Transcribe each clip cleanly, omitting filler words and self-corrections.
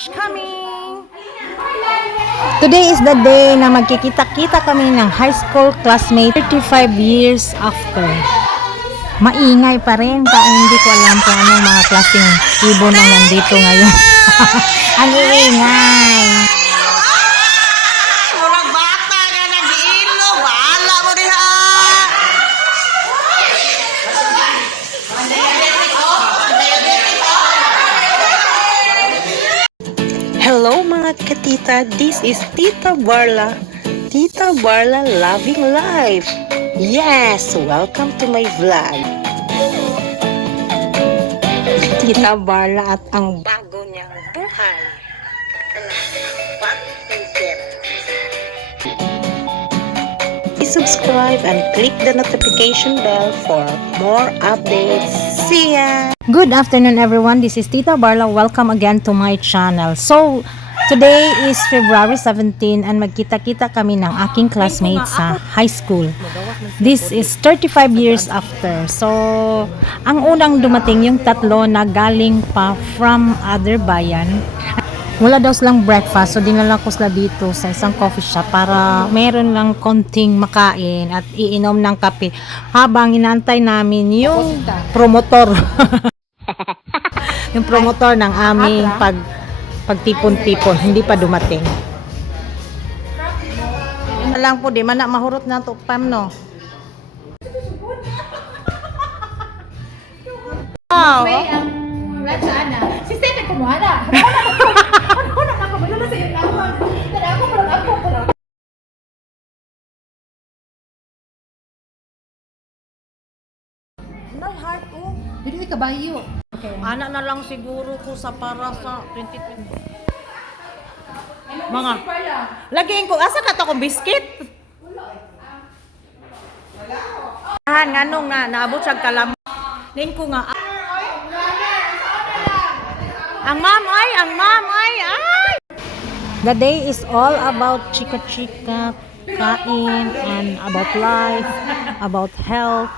batch coming! Today is the day na magkikita-kita kami ng high school classmate 35 years after. Maingay pa rin, hindi ko alam kung anong mga klaseng ibon na nandito ngayon. Ang iingay! Murag bata ka nag-iilo, bahala mo diha. Hello mga katita, this is Tita Barla. Tita Barla Loving Life. Yes, welcome to my vlog. Tita Barla at ang bago niyang buhay. Subscribe and click the notification bell for more updates. See ya! Good afternoon everyone, this is Tita Barla. Welcome again to my channel. So, today is February 17 and magkita-kita kami ng aking classmates sa high school. This is 35 years after. So, ang unang dumating yung tatlo na galing pa from other bayan. Wala daw silang breakfast, so dinala ko sila dito sa isang coffee shop para meron lang konting makain at iinom ng kape habang inaantay namin yung promotor. Yung promotor ng aming pagtipon-tipon, hindi pa dumating. Alang po, di man na mahurot na to, Pam, no? Wow! Si Stephen kumuha na. Ano na ako? Ano na sa iyo naman? Ako. Nay, heart ko. Hindi ka bayo. Okay. Anak na lang siguro ko sa para sa 2020. Mga lagiin ko, asa ka to kong biscuit? Nganong na naabot sa kalam. Nin ko nga. Ang mom ay. The day is all about chika-chika, kain, and about life, about health.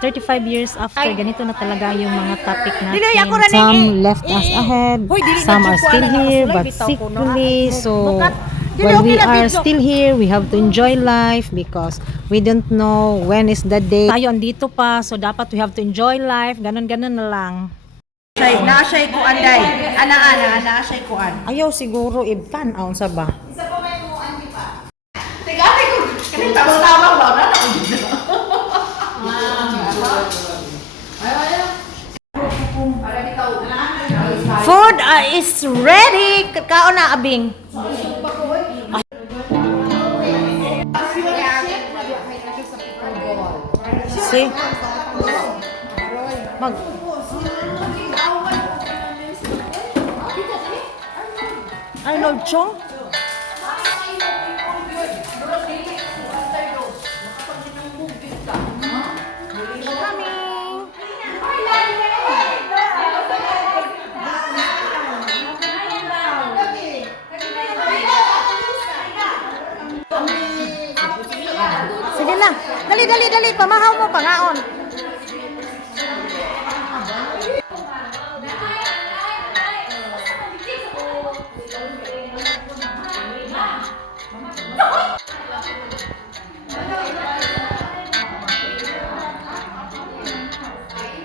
35 years after, ganito na talaga yung mga topic natin. Some left us ahead, some are still here, but sickly. So, while we are still here, we have to enjoy life because we don't know when is the day. Tayo andito pa, so dapat we have to enjoy life. Ganon-ganon na lang. Naasay ko anday. Ana, naasay ko an. Ayaw siguro ibtan aon sa ba. Isa po may mo anti pa. Tigati ko. Kaning tabang-tabang ba na? Food is ready. Kaon na abing. See? Arnold Chong? Sige na. Dali. Pamahaw mo, pangaon.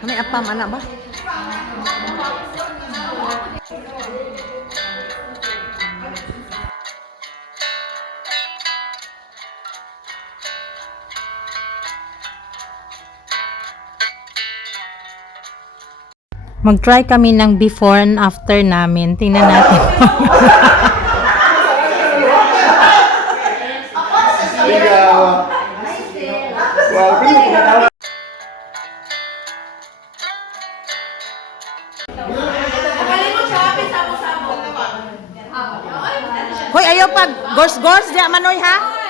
May apam, anak ba? Mag-try kami ng before and after namin. Tingnan natin. Hoy, ayaw pag gors-gors diya manoy ha?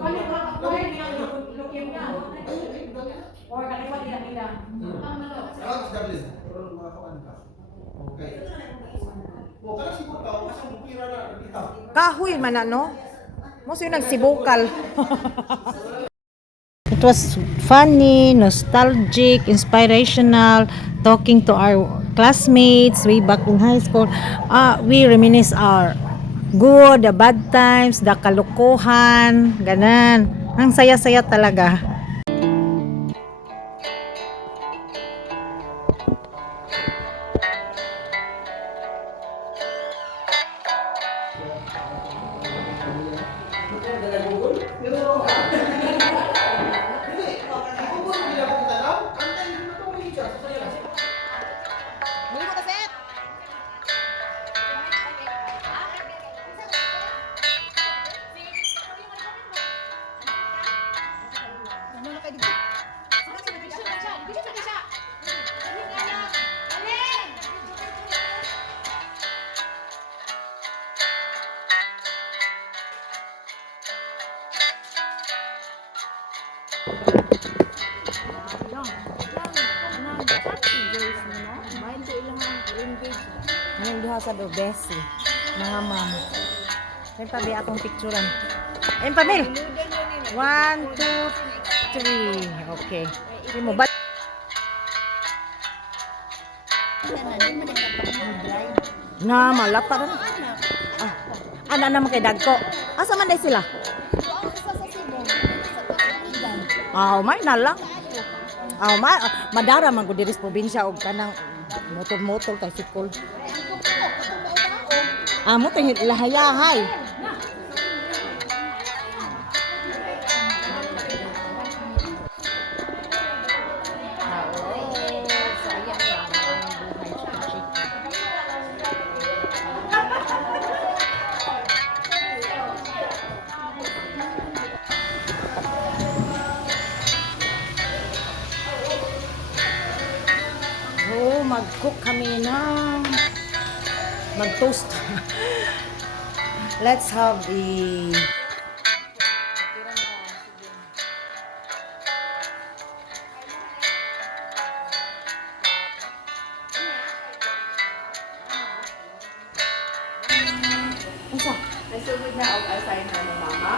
Or kalipat nila. Kahoy man ano? Mo siya nagsibukal. It was funny, nostalgic, inspirational, talking to our classmates way back in high school. We reminisce our good, the bad times, the kalukuhan, ganan. Ang saya-saya talaga. Anong duha sa do besi mga ma'am. Ay tabi akong picturean. Ayun pa Mil. 1 2 3. Okay. Hindi mo ba na malapa ron. Ana naman kay dagko. Asa man day sila? May na lang. Madara man ko diri sa probinsya og kanang motor-motor tricycle. Mo tayo lahayahay. Mag-cook kami ng mag-toast. Let's have the Isa. Nasugod na og assign na ni mama.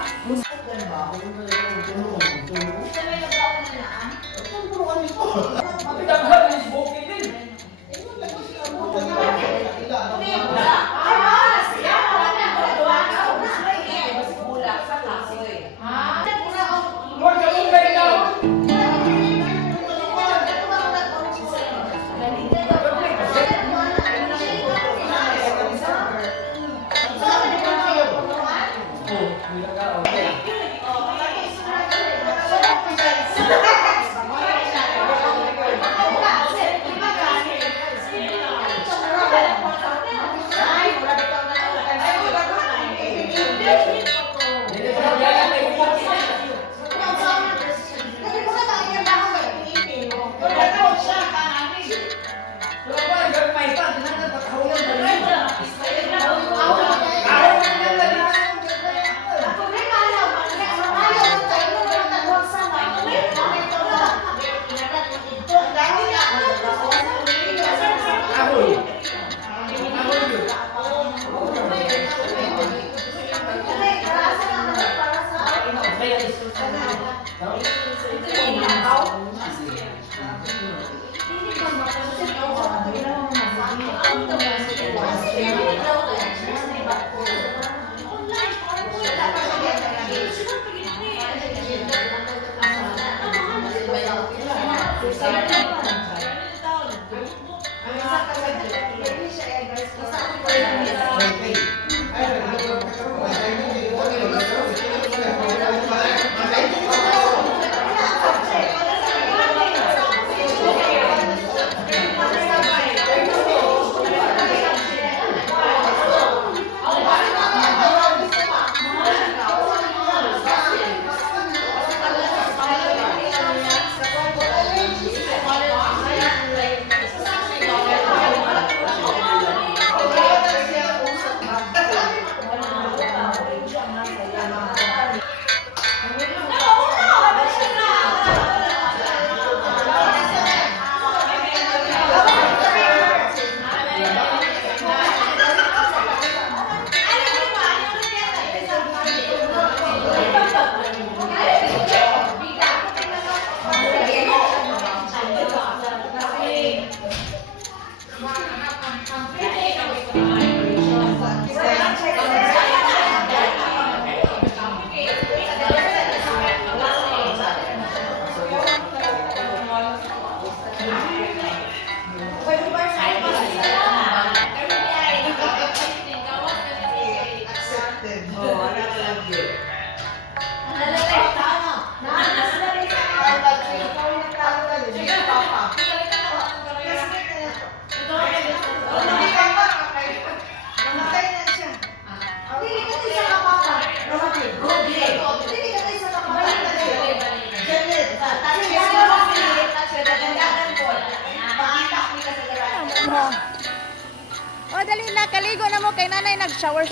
kaligo na mo kay nanay nag-shower.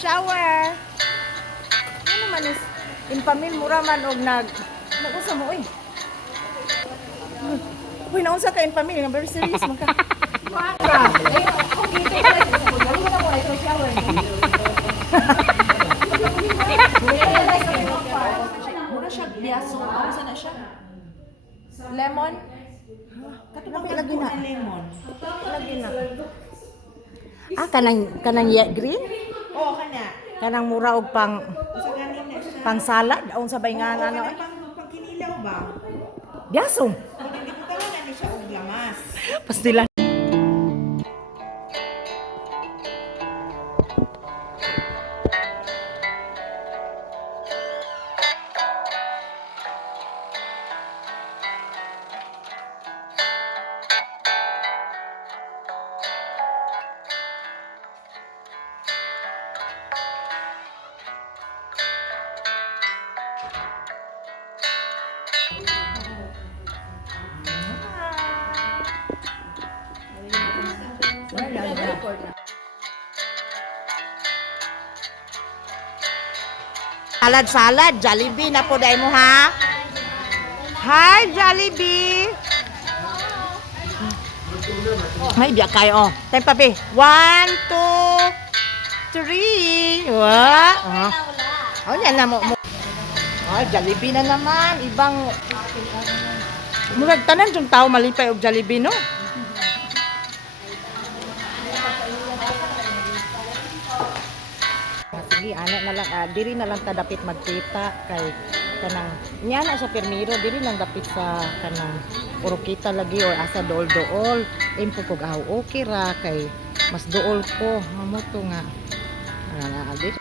Ano man is impamil mura man og nag-usa mo uy. Uy, naunsa ka impamil nga very serious man ka. Mura siya biyaso. Ano na siya? Lemon? Katulad lagi na. Lemon. Lagi na. Ah, kanang green? Oo, kana. Kanang mura og pang Sa ganin na siya. pang salad aun sa bay nga ano. Pang kinilaw ba? Biasong. Kung hindi ko talaga na siya og lamas. Pastila. Salad, Jollibee na po dai mo ha. Hi Jollibee. May biya kayo oh. Time pa be. 1, 2, 3. Wa. Oh, yan na mo. Oh, Jollibee na naman. Ibang murag tanan yung tao malipay og Jollibee no. Sige, ano na lang, diri na lang ta dapit magkita kay kanang nya na sa permiro, diri lang dapit sa kanang puro kita lagi or asa dool-dool. Impo kog aw okay ra kay mas dool ko mamuto nga. Diri.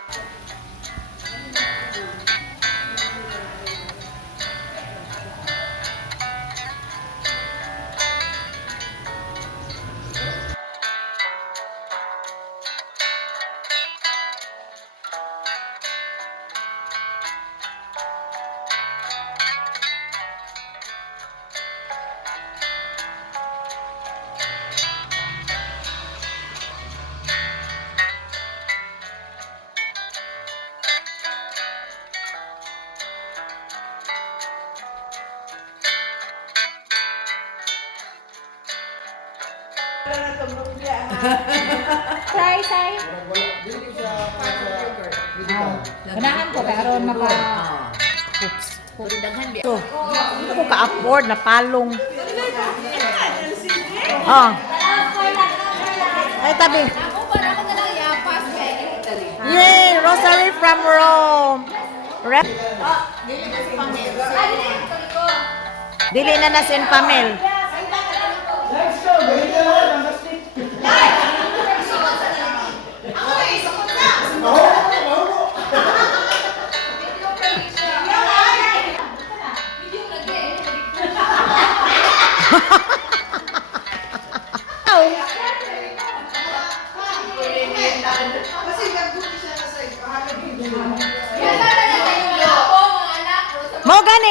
Say. Ganahan ko kay aron maka Oops. So, hindi ko ka-afford na palong. Oh. Ay, tabi. Yay! Rosary from Rome. Dili na na sin Pamel.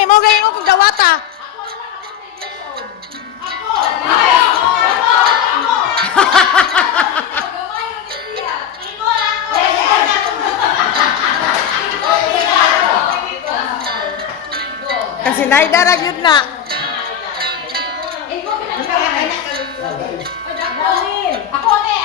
Mo gani ko gawata. Kasi naidarag yun na. Ako ne.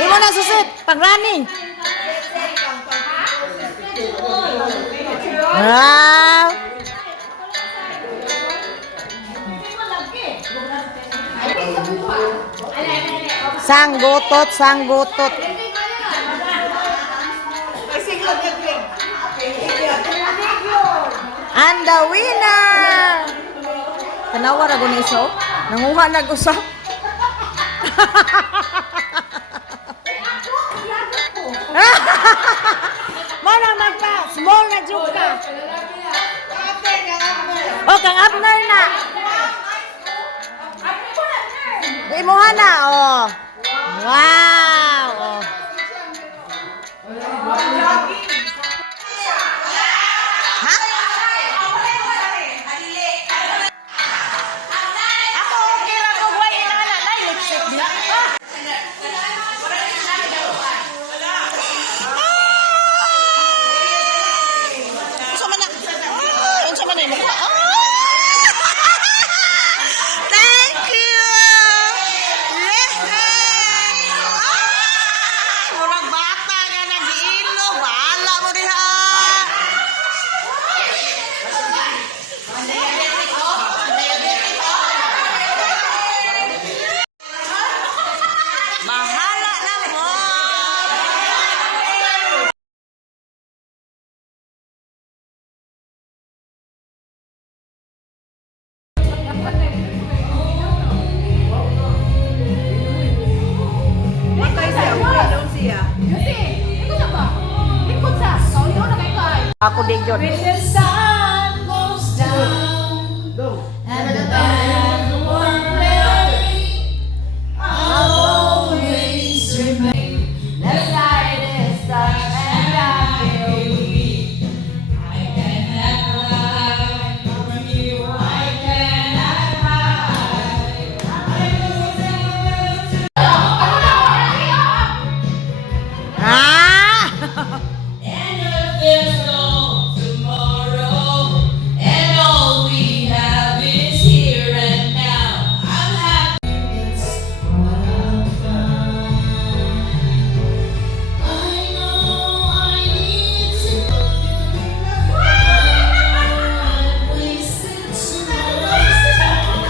Di mo na susit. Pag-running. Wow. Sanggutot. And the winner! Tanawa ra guni iso? Nanguha nag-usap. Mana magpa, small na juka. Oh, kang Abner na. Imuha na, oh. Wow. Oh. Ako di yun. When the sun goes down and the band won't play, I'll always remain. The night is dark and I feel weak. I cannot hide from you. I cannot hide. I'm losing to Ah! And if there's no tomorrow, and all we have is here and now, I'm happy. It's what I'll find. I know I need to know you. I've wasted so much time.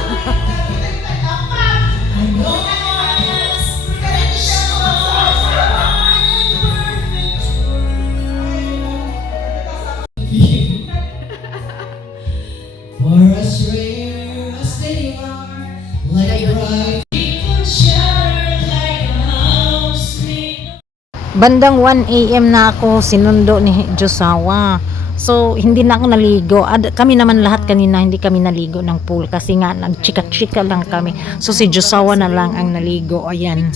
I know I asked perfection and perfect for us rare as they are, like bright people shine like a house made Bandang 1 a.m. na ako sinundo ni Josawa. So, hindi na ako naligo. Kami naman lahat kanina, hindi kami naligo ng pool kasi nga, nagchika-chika lang kami. So, si Josawa na lang ang naligo. Ayan.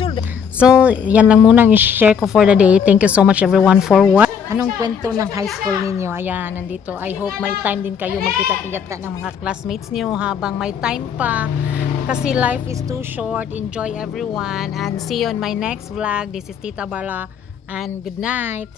So, yan lang muna ang i-share ko for the day. Thank you so much everyone for watching. Anong kwento ng high school ninyo? Ayan, nandito. I hope may time din kayo magkita-kita ng mga classmates niyo habang may time pa. Kasi life is too short. Enjoy everyone. And see you on my next vlog. This is Tita Barla. And good night.